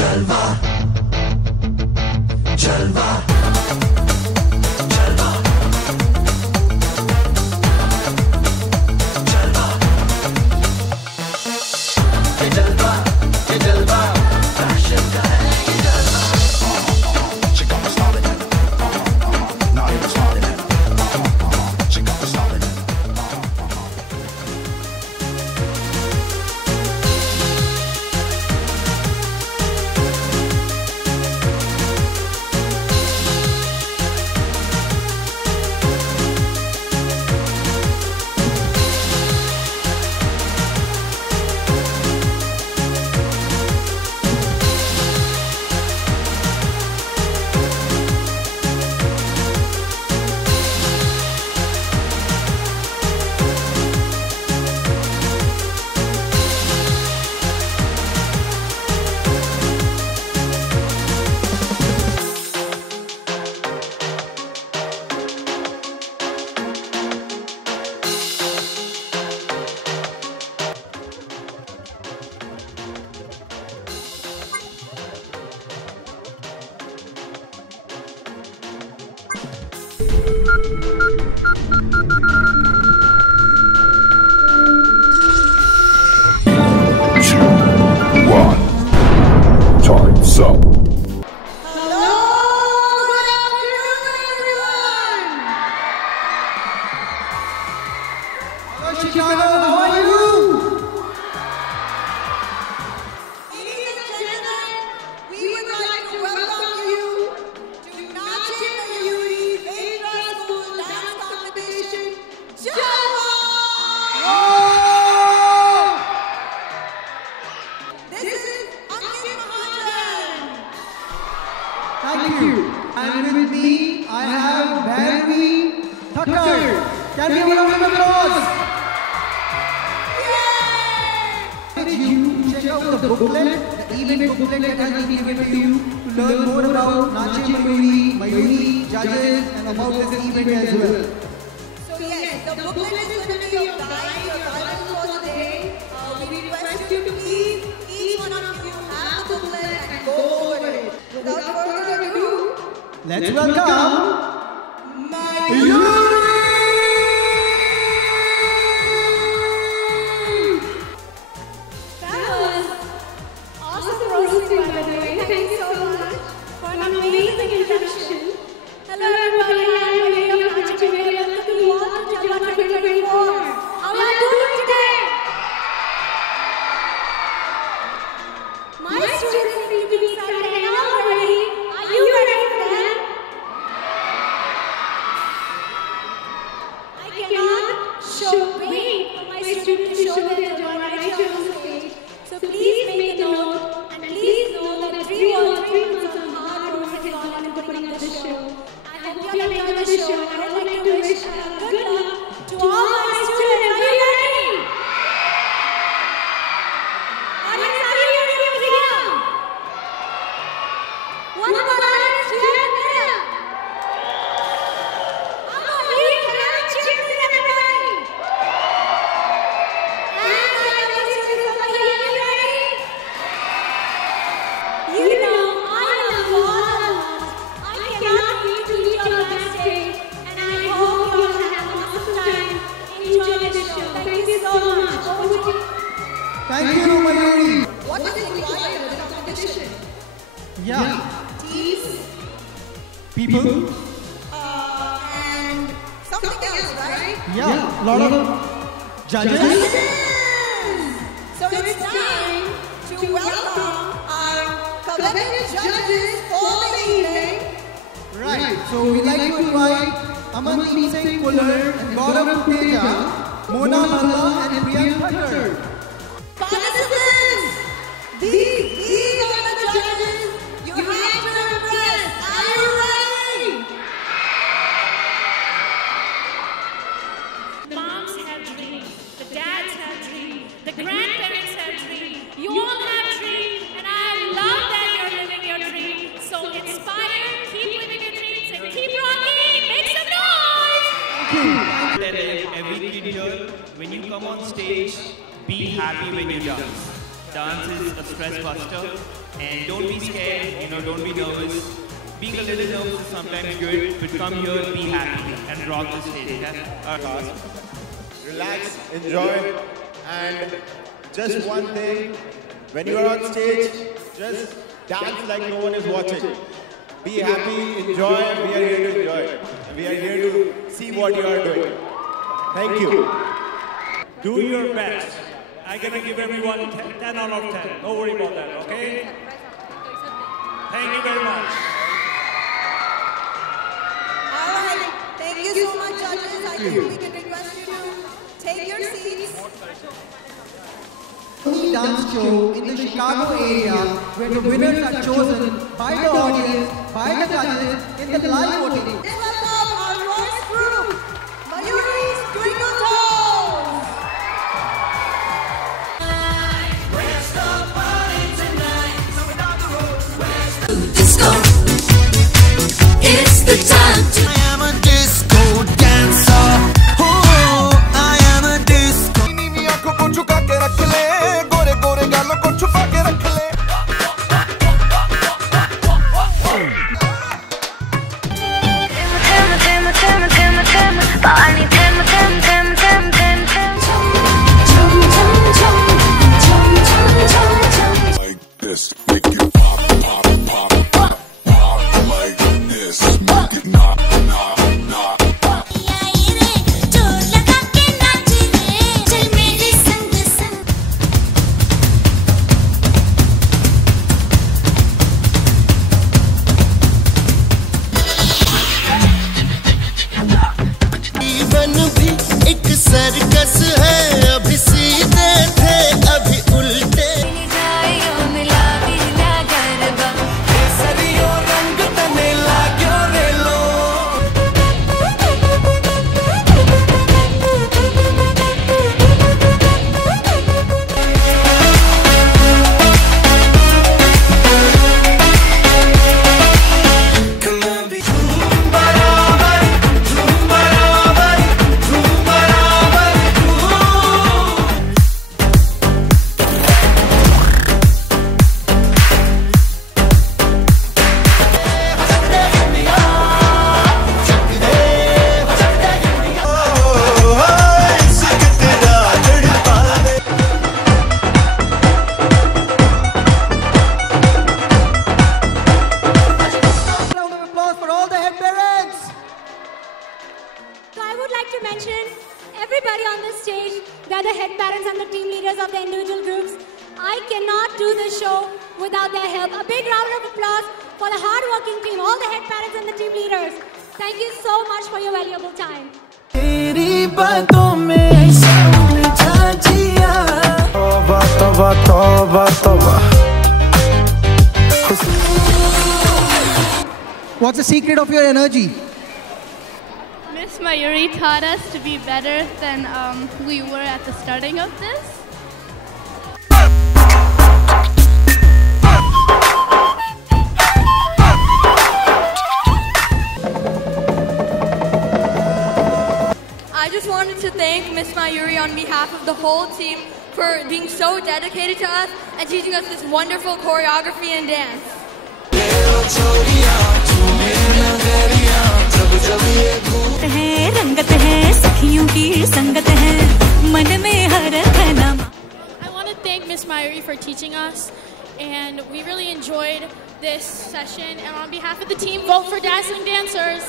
जलवा जलवा Thank you. And with me, I have Bhairavi Thakkar. Can we have a round of applause? Yay! You check out the booklet, the event booklet that has been given to you to learn more about Nache Mayuri, Mayuri, judges, and about this event as well. So yes, the booklet is going to be your guide, your guidance for today. We request you to please, each one of you have the booklet and go over it. Without further ado, let's welcome Mayuri! That was awesome roasting, by the way. Thank you so much for an amazing introduction. Hello everybody, I'm Mayuri of Nache Mayuri. Welcome to you all to Jalwa 2024. How are you doing today? My students seem to be starting out already. Are you ready for that? I cannot wait for my students to show their Jalwa right here on the stage. So please make a note and please know that 3 months of hard work has gone into putting up this show. I hope you all enjoy the show and I would like to wish good luck to all my students. Are you ready? Audience, are you ready over here? One more audience, cheer there. You cannot cheer this everybody. And my students over here, are you ready? You know, I love you all. I cannot wait to meet you on backstage, and I hope you all have an awesome time. Enjoy the show. Thank you so much. Over to you. Thank you, Mayuri. What is required in a competition? Yeah. Teams, People. and something else, right? Yeah. Lot of judges. So it's time to welcome our collective judges for the evening. Right. So we'd like to invite Amandeep Singh Fuller and Gaurav Kuteja, Mona Bhalla and Priyank Thakkar. Participants, these are the judges you have to impress. Are you ready? The moms have dreams, the dads have dreams, the grandparents have dreams, you all have dreams, and I love that you're living your dream. So inspire, keep living your dreams, and keep rocking. Make some noise! Tell every kid here, when you come on stage, be happy when you dance. dance is a stress buster, and don't be scared, don't be nervous. Being a little nervous is sometimes good, but come here, be happy, and rock the stage. Relax, enjoy, and just one thing, when you are on stage, just dance like no one is watching. Be happy, enjoy, we are here to enjoy. We are here to see what you are doing. Thank you. Do your best. I'm going to give everyone 10 out of 10. Don't worry about that, okay? Thank you very much. All right. Thank you so much, judges. I think we can request you to take your seats. Only dance show in the Chicago area where the winners are chosen by the audience, by the judges in the live voting. Let's welcome our first group, Mayuri's Twinkle Toes. Where's the party tonight? Disco. It's the time to. I am a disco dancer. Oh, I am a disco. नीवी आँखों को झुका के रख ले, गोरे गोरे गालों को छुपा के रख ले. Like this, make it pop, pop, pop, pop, pop like this, make it knock, knock, knock. जीवन भी एक सर्कस है, अभी सीधे थे अभी उल्टे. केसरियों रंग तने लाग्यो रेलो. Come on, be झूम बराबर, झूम बराबर, झूम बराबर, Round of applause for all the head parents. So I would like to mention everybody on this stage. They are the head parents and the team leaders of the individual groups. I cannot do this show without their help. A big round of applause for the hard-working team, all the head parents and the team leaders. Thank you so much for your valuable time. तेरी बातों में ऐसा उलझा जिया. तौबा तौबा तौबा तौबा. What's the secret of your energy? Miss Mayuri taught us to be better than we were at the starting of this. I just wanted to thank Miss Mayuri on behalf of the whole team for being so dedicated to us and teaching us this wonderful choreography and dance. रंगत है सखियों की संगत है मन में हरत है ना. I want to thank Miss Mayuri for teaching us, and we really enjoyed this session. And on behalf of the team, vote for Dazzling Dancers.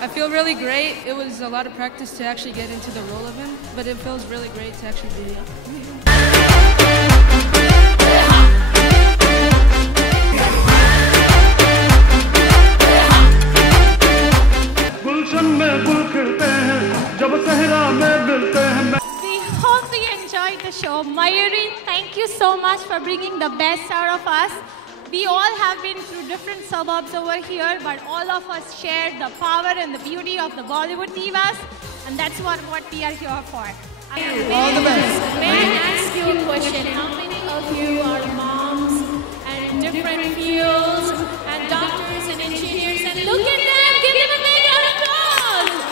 I feel really great. It was a lot of practice to actually get into the role of him, but it feels really great to actually be here. गुलशन में गुल खिलते हैं, जब सहरा में मिलते हैं. We hope you enjoyed the show. Mayuri, thank you so much for bringing the best out of us. We all have been through different suburbs over here, but all of us share the power and the beauty of the Bollywood divas, and that's what we are here for. All the best. May I ask you a question? How many of you are moms and different fields and doctors and engineers? And look at them! Give them a big round of applause!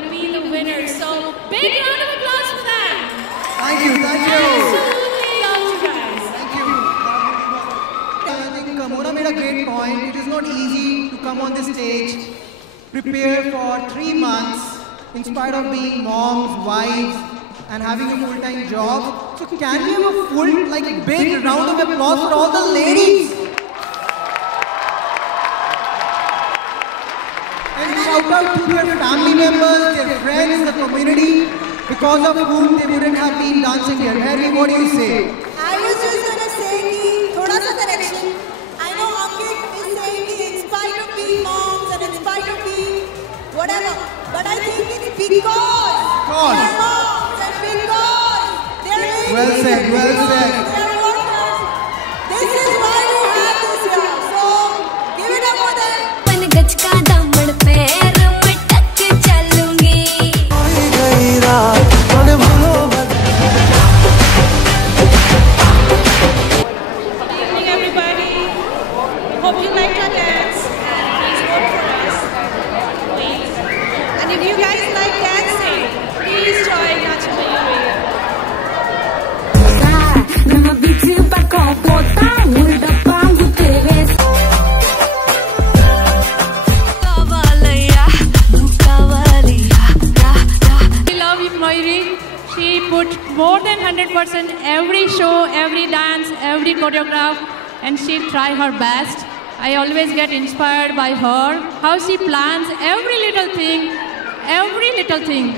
going to be the winners. So big round of applause for them. Thank you, thank you. Absolutely love you guys. Thank you. I think Mona made a great point. It is not easy to come on this stage, prepare for 3 months, in spite of being moms, wives, and having a full-time job. So can we have a full, like, big round of applause for all the ladies? And shout out to their family members, their friends, the community, because of whom they wouldn't have been dancing here. Harry, what do you say? I was just gonna say, thoda sa correction. I know Ankit is saying in spite of being moms and in spite of being whatever, but I think it's because they're moms and because they're ladies. Well said, well said. They're workers. This is why we have this here. So give it up for them. Hope you liked our dance and please vote for us, please. And if you guys like dancing, please join Nacha Mayuri. We love you, Mayuri. She put more than 100% every show, every dance, every choreograph, and she tried her best. I always get inspired by her, how she plans every little thing,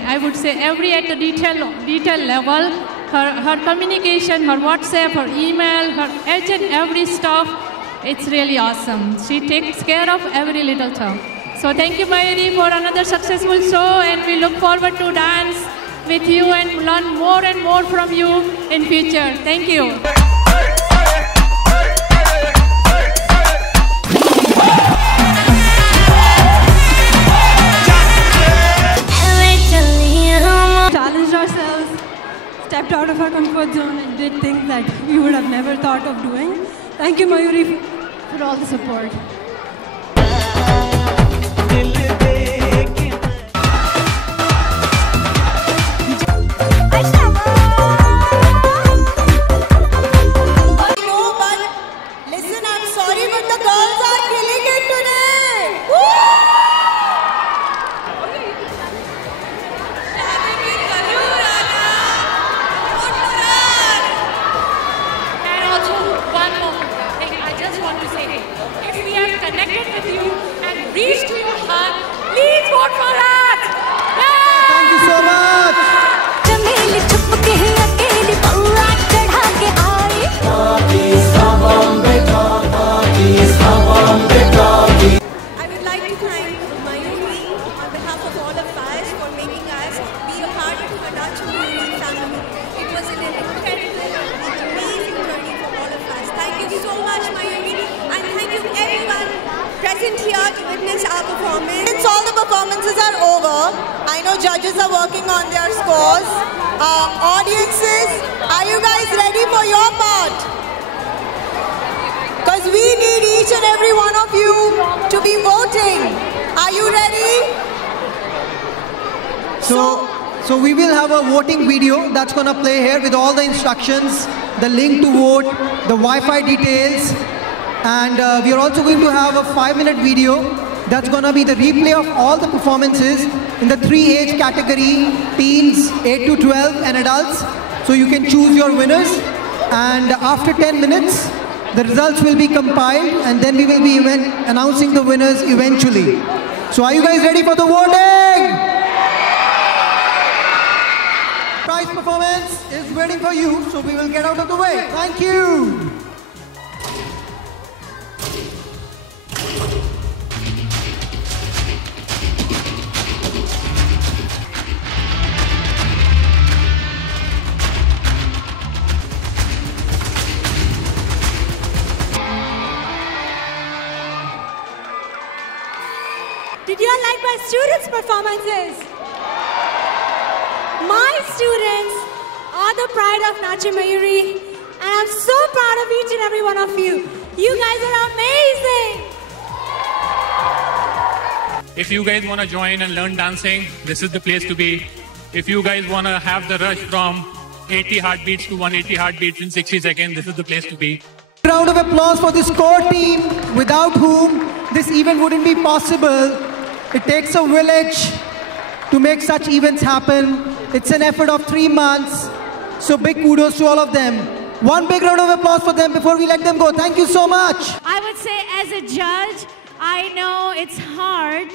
I would say every at the detail level, her communication, her WhatsApp, her email, her each and every stuff, it's really awesome. She takes care of every little thing. So thank you, Mayuri, for another successful show, and we look forward to dance with you and learn more and more from you in future. Thank you. Challenged ourselves, stepped out of our comfort zone and did things that we would have never thought of doing. Thank you, Mayuri, for all the support. Listen, I'm sorry, but the girls are killing it today. Woo! And also one more thing, I just want to say, if we have connected with you and reached your heart, please vote for us. Thank you so much. I would like to thank Mayuri on behalf of all of us for making us be a part of the Nacha Mayuri family. It was an incredible, amazing journey for all of us. Thank you so much, Mayuri, and thank you everyone present here to witness our performance. Since all the performances are over, I know judges are working on their scores. Audiences, are you guys ready for your part? Because we need each and every one of you to be voting. Are you ready? So we will have a voting video that's going to play here with all the instructions, the link to vote, the Wi-Fi details, and we are also going to have a 5-minute video that's going to be the replay of all the performances in the 3 age category, teens, 8 to 12 and adults. So you can choose your winners, and after 10 minutes, the results will be compiled, and then we will be announcing the winners eventually. So are you guys ready for the voting? Prize performance is waiting for you, so we will get out of the way. Thank you. Did you all like my students' performances? My students are the pride of Nacha Mayuri, and I'm so proud of each and every one of you. You guys are amazing! If you guys want to join and learn dancing, this is the place to be. If you guys want to have the rush from 80 heartbeats to 180 heartbeats in 60 seconds, this is the place to be. Round of applause for this core team, without whom this event wouldn't be possible. It takes a village to make such events happen. It's an effort of 3 months. So big kudos to all of them. One big round of applause for them before we let them go. Thank you so much. I would say as a judge, I know it's hard.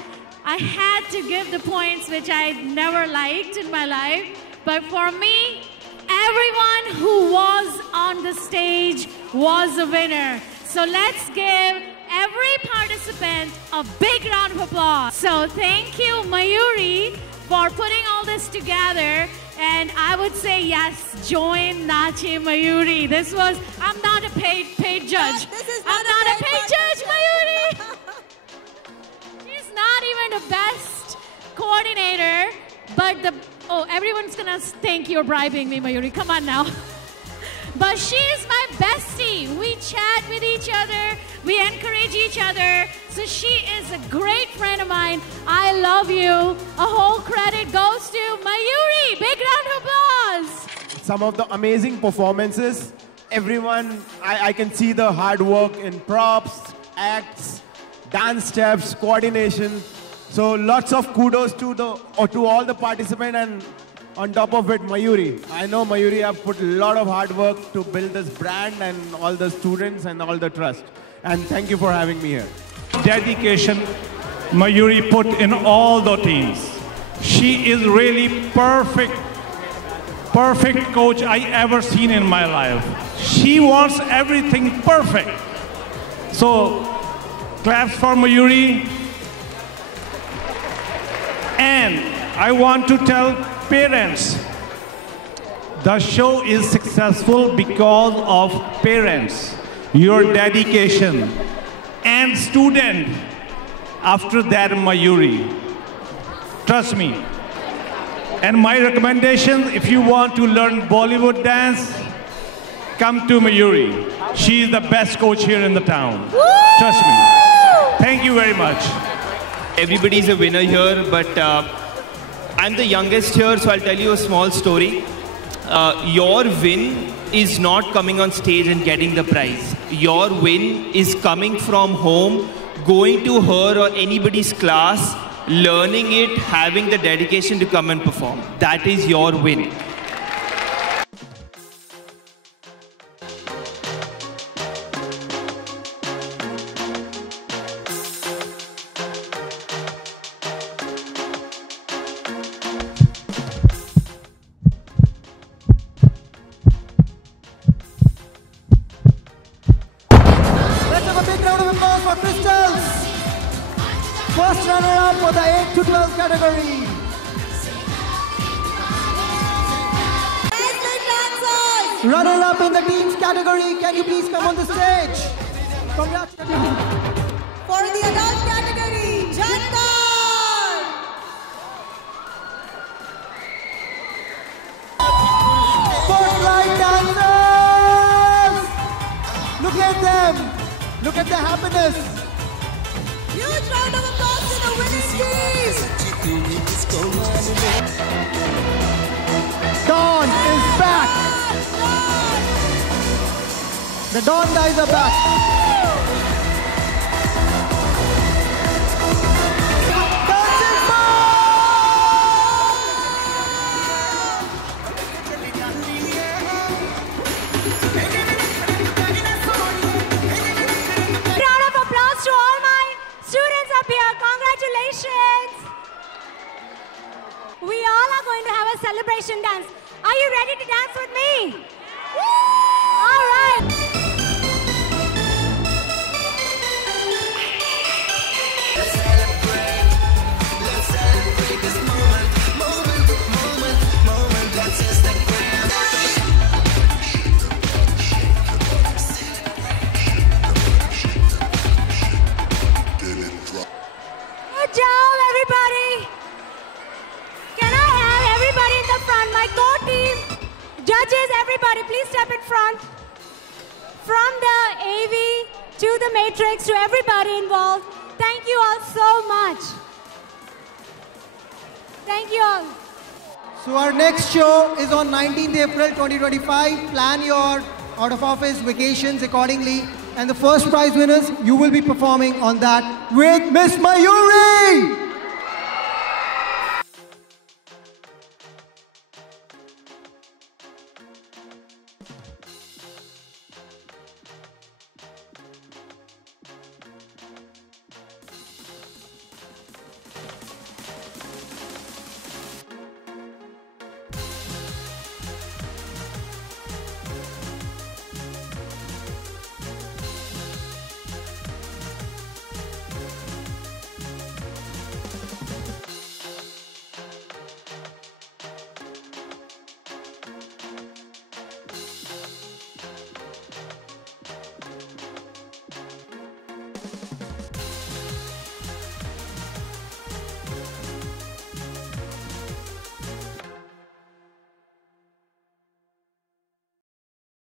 I had to give the points which I never liked in my life. But for me, everyone who was on the stage was a winner. So let's give every participant a big round of applause. So thank you, Mayuri, for putting all this together. And I would say, yes, join Nache Mayuri. This was, I'm not a paid judge. I'm not a paid judge, Mayuri. She's not even the best coordinator, but everyone's gonna think you're bribing me, Mayuri. Come on now. But she's my bestie. We chat with each other. We encourage each other. So she is a great friend of mine. I love you. A whole credit goes to Mayuri. Big round of applause. Some of the amazing performances. Everyone, I can see the hard work in props, acts, dance steps, coordination. So lots of kudos to all the participants, and on top of it, Mayuri. I know Mayuri have put a lot of hard work to build this brand and all the students and all the trust. And thank you for having me here. Dedication Mayuri put in all the teams. She is really perfect coach I ever seen in my life. She wants everything perfect. So claps for Mayuri. And I want to tell parents, the show is successful because of parents, your dedication, and student, after that Mayuri. Trust me. And my recommendation, if you want to learn Bollywood dance, come to Mayuri. She is the best coach here in the town. Trust me. Thank you very much. Everybody's a winner here, but I'm the youngest here, so I'll tell you a small story. Your win is not coming on stage and getting the prize. Your win is coming from home, going to her or anybody's class, learning it, having the dedication to come and perform. That is your win. First runner-up for the 8 to 12 category. Runner-up in the teams category, can you please come on the stage? Congratulations. For the adult category, Jantar! Spotlight dancers! Look at them! Look at the happiness! Huge round of applause to the winning team! Dawn is back! The Dawn guys are back! Round of applause to all my students up here. Congratulations. We all are going to have a celebration dance. Are you ready to dance with me? All right. Good job, everybody. Can I have everybody in the front? My core team, judges, everybody, please step in front. From the AV to the Matrix to everybody involved, thank you all so much. Thank you all. So our next show is on 19th April 2025. Plan your out of office vacations accordingly. And the first prize winners, you will be performing on that with Miss Mayuri.